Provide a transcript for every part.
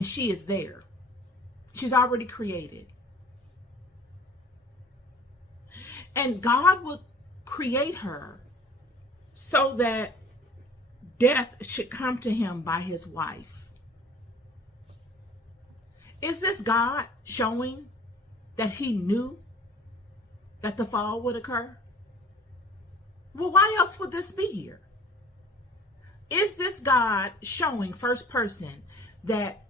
She is there. She's already created. And God would create her so that death should come to him by his wife. Is this God showing that he knew that the fall would occur? Well, why else would this be here? Is this God showing, first person, that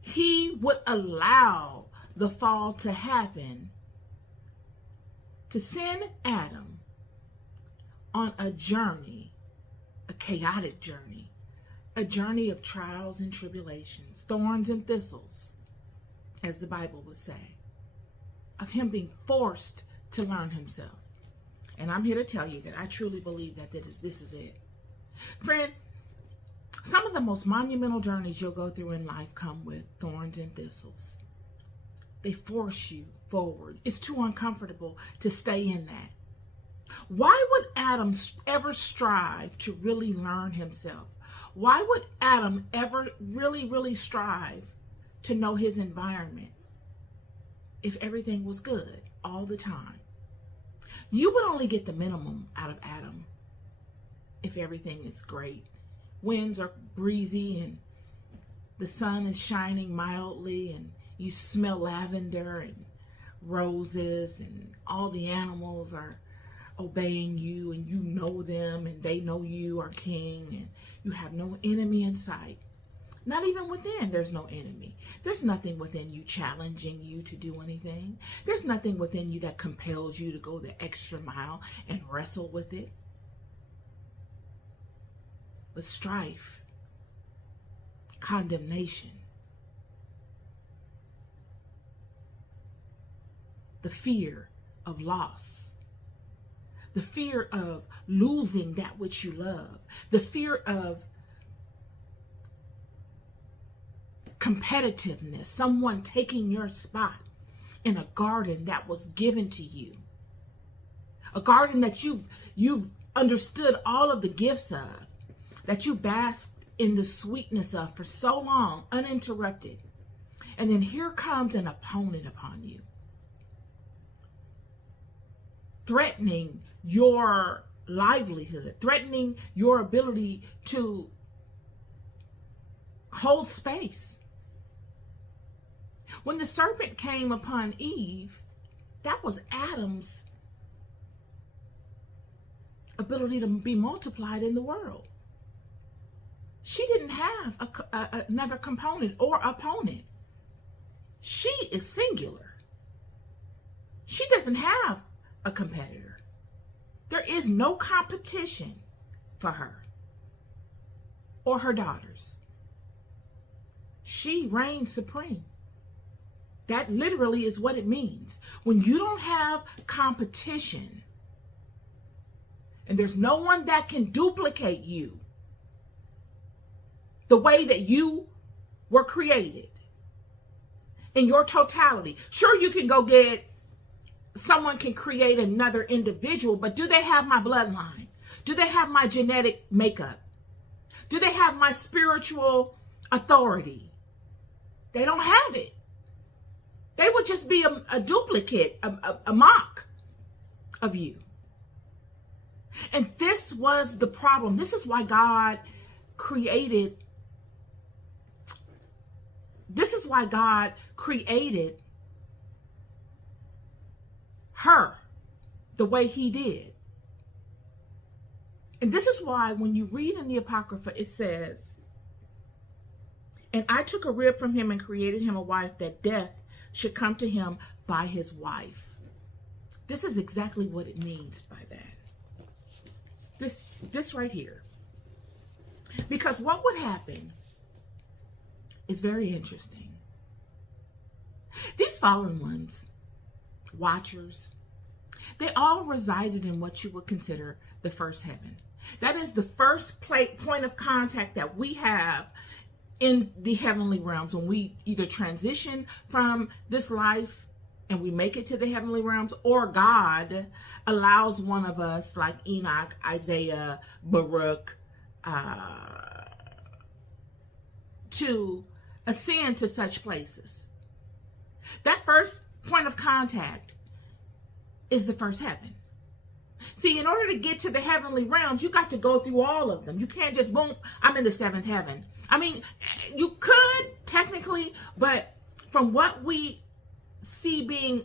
he would allow the fall to happen to send Adam on a journey, a chaotic journey, a journey of trials and tribulations, thorns and thistles, as the Bible would say, of him being forced to learn himself? And I'm here to tell you that I truly believe that this is it. Friend, some of the most monumental journeys you'll go through in life come with thorns and thistles. They force you forward. It's too uncomfortable to stay in that. Why would Adam ever strive to really learn himself? Why would Adam ever really strive to know his environment if everything was good all the time? You would only get the minimum out of Adam if everything is great. Winds are breezy and the sun is shining mildly and you smell lavender and roses and all the animals are obeying you and you know them and they know you are king and you have no enemy in sight. Not even within, there's no enemy. There's nothing within you challenging you to do anything. There's nothing within you that compels you to go the extra mile and wrestle with it. But strife, condemnation, the fear of loss, the fear of losing that which you love, the fear of competitiveness, someone taking your spot in a garden that was given to you, a garden that you've understood all of the gifts of, that you basked in the sweetness of for so long, uninterrupted. And then here comes an opponent upon you, threatening your livelihood, threatening your ability to hold space. When the serpent came upon Eve, that was Adam's ability to be multiplied in the world. She didn't have another component or opponent. She is singular. She doesn't have a competitor. There is no competition for her or her daughters. She reigns supreme. That literally is what it means. When you don't have competition and there's no one that can duplicate you the way that you were created in your totality. Sure, you can go get, someone can create another individual, but do they have my bloodline? Do they have my genetic makeup? Do they have my spiritual authority? They don't have it. They would just be a duplicate, a mock of you. And this was the problem. This is why God created her the way he did. And this is why when you read in the Apocrypha, it says, "And I took a rib from him and created him a wife, that death should come to him by his wife." This is exactly what it means by that. This right here. Because what would happen is very interesting. These fallen ones, watchers, they all resided in what you would consider the first heaven. That is the first point of contact that we have in the heavenly realms when we either transition from this life and we make it to the heavenly realms, or God allows one of us, like Enoch, Isaiah, Baruch, to ascend to such places. That first point of contact is the first heaven. See, in order to get to the heavenly realms, you got to go through all of them. You can't just, boom, I'm in the seventh heaven. I mean, you could technically, but from what we see being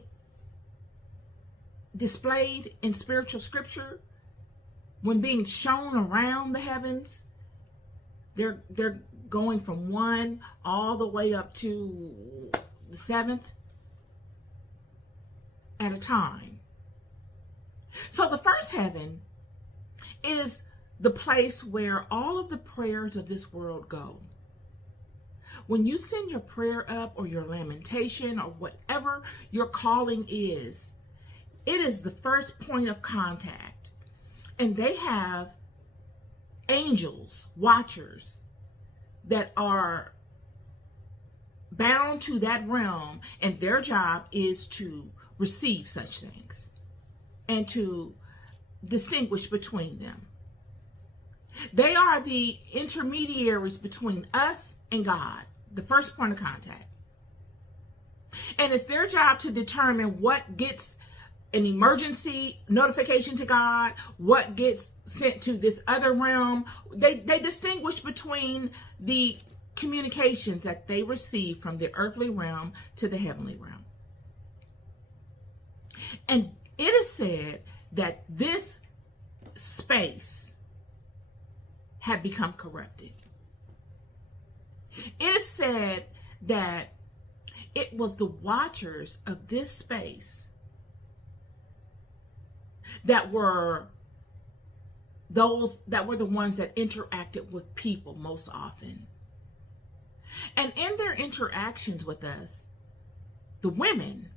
displayed in spiritual scripture, when being shown around the heavens, they're going from one all the way up to the seventh at a time. So the first heaven is the place where all of the prayers of this world go. When you send your prayer up or your lamentation or whatever your calling is, it is the first point of contact. And they have angels, watchers, that are bound to that realm, and their job is to receive such things and to distinguish between them. They are the intermediaries between us and God, the first point of contact. And it's their job to determine what gets an emergency notification to God, what gets sent to this other realm. They distinguish between the communications that they receive from the earthly realm to the heavenly realm. And it is said that this space had become corrupted. It is said that it was the watchers of this space that were those that were the ones that interacted with people most often. And in their interactions with us, the women,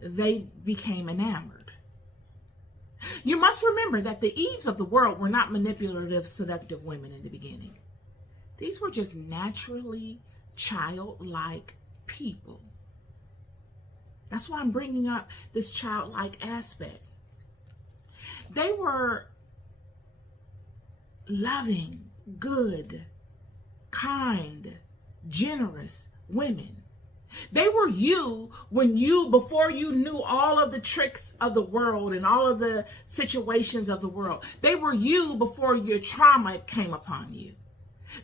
they became enamored. You must remember that the Eves of the world were not manipulative, seductive women in the beginning. These were just naturally childlike people. That's why I'm bringing up this childlike aspect. They were loving, good, kind, generous women. They were you before you knew all of the tricks of the world and all of the situations of the world. They were you before your trauma came upon you.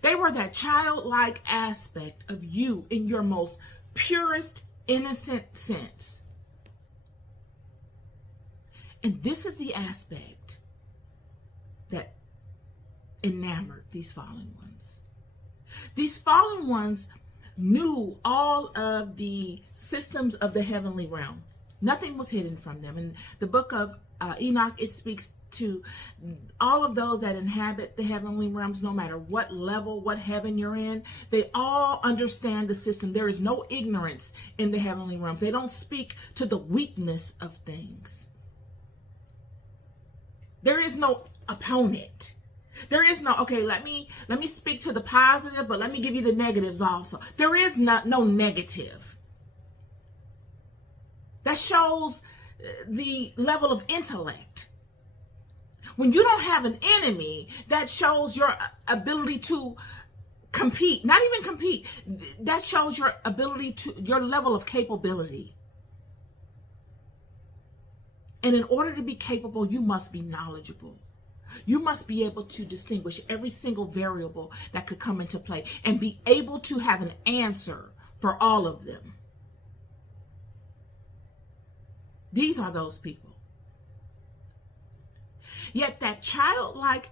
They were that childlike aspect of you in your most purest, innocent sense. And this is the aspect that enamored these fallen ones. These fallen ones knew all of the systems of the heavenly realm. Nothing was hidden from them. In the book of Enoch, it speaks to all of those that inhabit the heavenly realms, no matter what level, what heaven you're in. They all understand the system. There is no ignorance in the heavenly realms. They don't speak to the weakness of things. There is no opponent. There is no, okay, let me speak to the positive, but let me give you the negatives also. There is no negative. That shows the level of intellect. When you don't have an enemy, that shows your ability to compete. Not even compete. That shows your ability to, your level of capability. And in order to be capable, you must be knowledgeable. You must be able to distinguish every single variable that could come into play and be able to have an answer for all of them. These are those people. Yet that childlike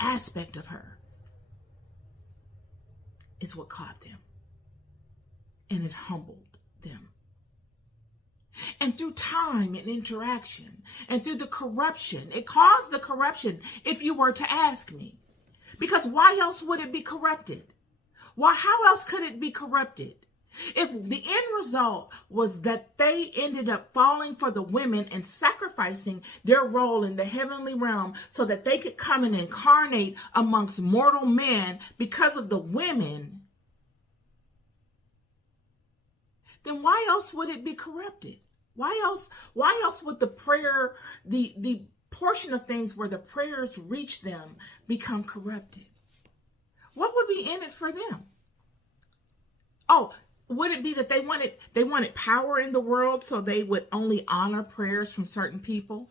aspect of her is what caught them. And it humbled them. And through time and interaction and through the corruption, it caused the corruption, if you were to ask me. Because why else would it be corrupted? How else could it be corrupted? If the end result was that they ended up falling for the women and sacrificing their role in the heavenly realm so that they could come and incarnate amongst mortal men because of the women, then why else would it be corrupted? Why else would the prayer, the portion of things where the prayers reach them become corrupted? What would be in it for them? Oh, would it be that they wanted power in the world so they would only honor prayers from certain people?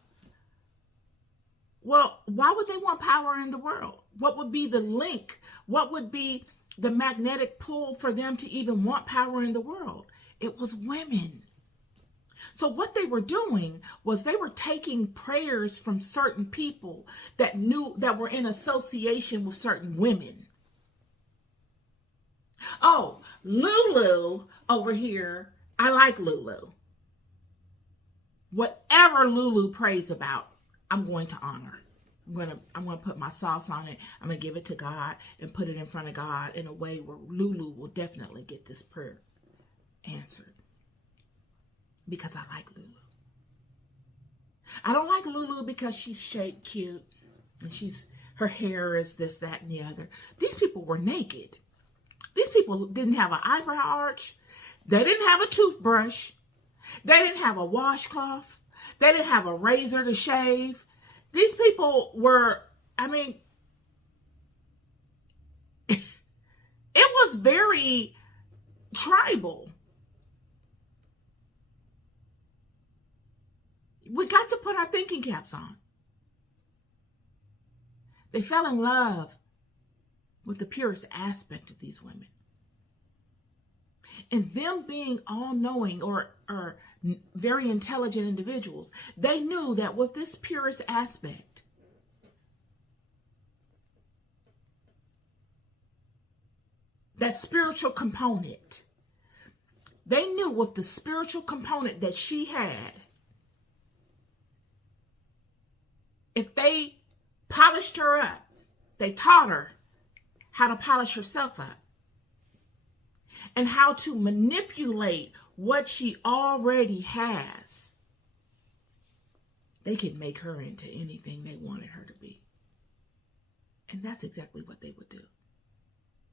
Well, why would they want power in the world? What would be the link? What would be the magnetic pull for them to even want power in the world? It was women. So what they were doing was they were taking prayers from certain people that were in association with certain women. Oh, Lulu over here. I like Lulu. Whatever Lulu prays about, I'm going to honor. I'm going to put my sauce on it. I'm going to give it to God and put it in front of God in a way where Lulu will definitely get this prayer answered. Because I like Lulu. I don't like Lulu because she's shaped cute and her hair is this, that, and the other. These people were naked. These people didn't have an eyebrow arch. They didn't have a toothbrush. They didn't have a washcloth. They didn't have a razor to shave. These people were, it was very tribal. We got to put our thinking caps on. They fell in love with the purest aspect of these women. And them being all-knowing or very intelligent individuals, they knew that with this purest aspect, that spiritual component, they knew with the spiritual component that she had, if they polished her up, they taught her how to polish herself up and how to manipulate what she already has, they could make her into anything they wanted her to be. And that's exactly what they would do.